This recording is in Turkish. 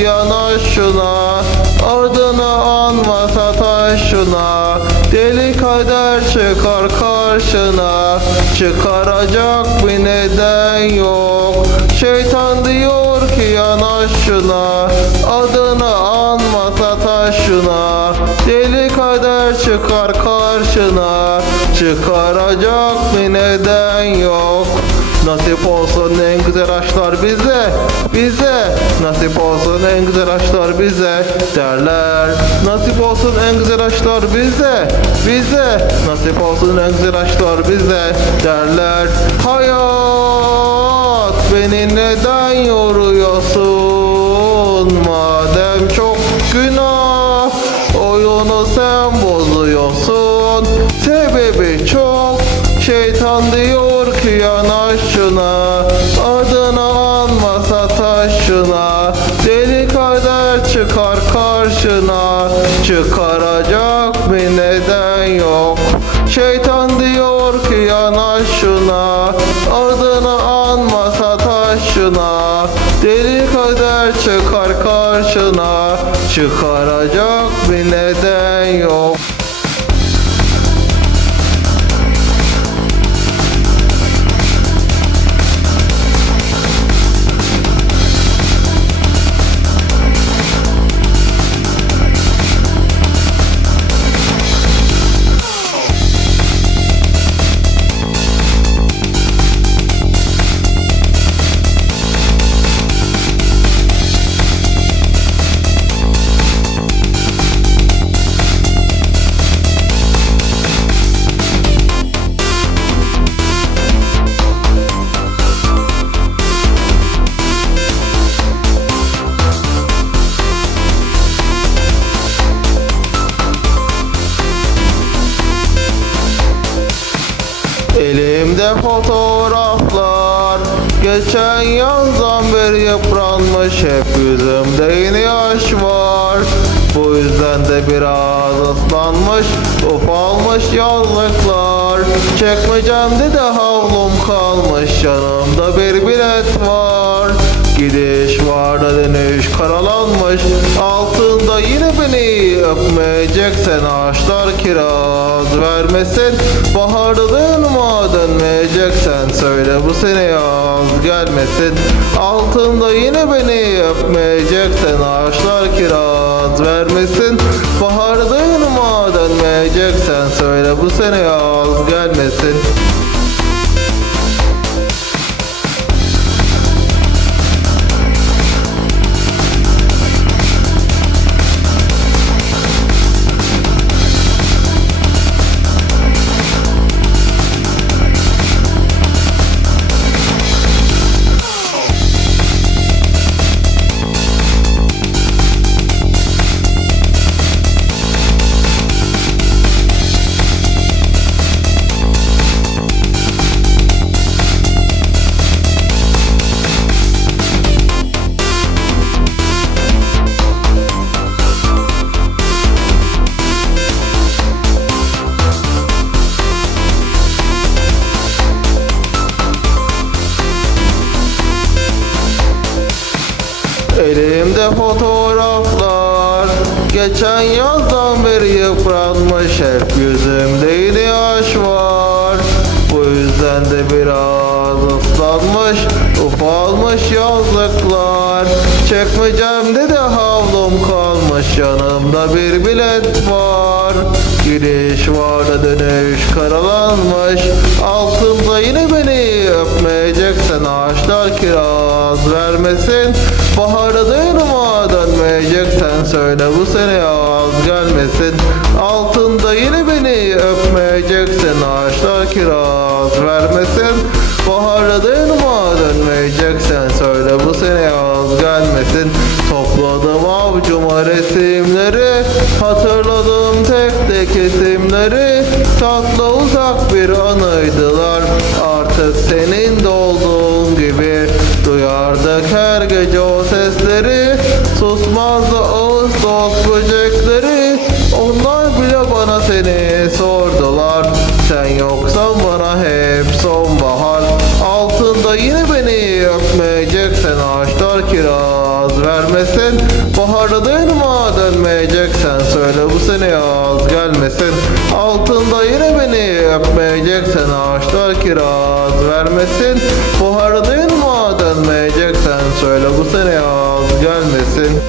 yanaş şuna Ardını anma sataş şuna Deli kader çıkar karşına Çıkaracak bir neden yok. Şeytan diyor ki yanaş şuna Adını anma sataş şuna Deli kader çıkar karşına Çıkaracak bir neden yok Nasip olsun en güzel aşklar bize Bize. Nasip olsun en güzel aşklar bize Derler. Nasip olsun en güzel aşklar bize Bize. Nasip olsun en güzel aşklar bize Derler. Hayat Beni neden yoruyorsun? Madem çok günah Oyunu sen bozuyorsun. Sebebi çok Şeytan diyor Kader çıkar karşına? Çıkaracak bir neden yok. Şeytan diyor ki yanaş şuna Adını anma sataş şuna Deli kader çıkar karşına Çıkaracak bir neden yok fotoğraflar. Geçen yazdan beri yıpranmış Hep yüzümde yine yaş var. Bu yüzden de biraz ıslanmış Ufalmış yazlıklar. Çekmecemde de havlum kalmış Yanımda bir bilet var Gidiş var da dönüş karalanmış. Altında yine beni öpmeyeceksen Ağaçlar kiraz vermesin. Baharlığıma dönmeyeceksen Söyle bu sene yaz gelmesin. Altında yine beni öpmeyeceksen Ağaçlar kiraz vermesin. Baharlığıma dönmeyeceksen Söyle bu sene yaz Elimde fotoğraflar. Geçen yazdan beri yıpranmış Hep yüzümde yine yaş var. Bu yüzden de biraz ıslanmış Ufalmış yazlıklar. Çekmecemde de havlum kalmış Yanımda bir bilet var. Gidiş var da dönüş karalanmış. Altımda yine beni Ağaçlar kiraz vermesin Baharda yanıma dönmeyeceksen Söyle bu sene yaz gelmesin. Altında yine beni öpmeyeceksen Ağaçlar kiraz vermesin. Baharda yanıma dönmeyeceksen Söyle bu sene yaz gelmesin. Topladım avcuma resimleri Hatırladım tek tek isimleri Tatlı uzak bir anıydılar Artık senin de olduğun gibi Duyardık her gece o sesleri. Temmuz'da Ağustos böcekleri. Onlar bile bana seni Boynuma dönmeyeceksen söyle bu sene yaz gelmesin. Altında yine beni öpmeyeceksen ağaçlar kiraz vermesin. Buharı dönmeyeceksen söyle bu sene yaz gelmesin.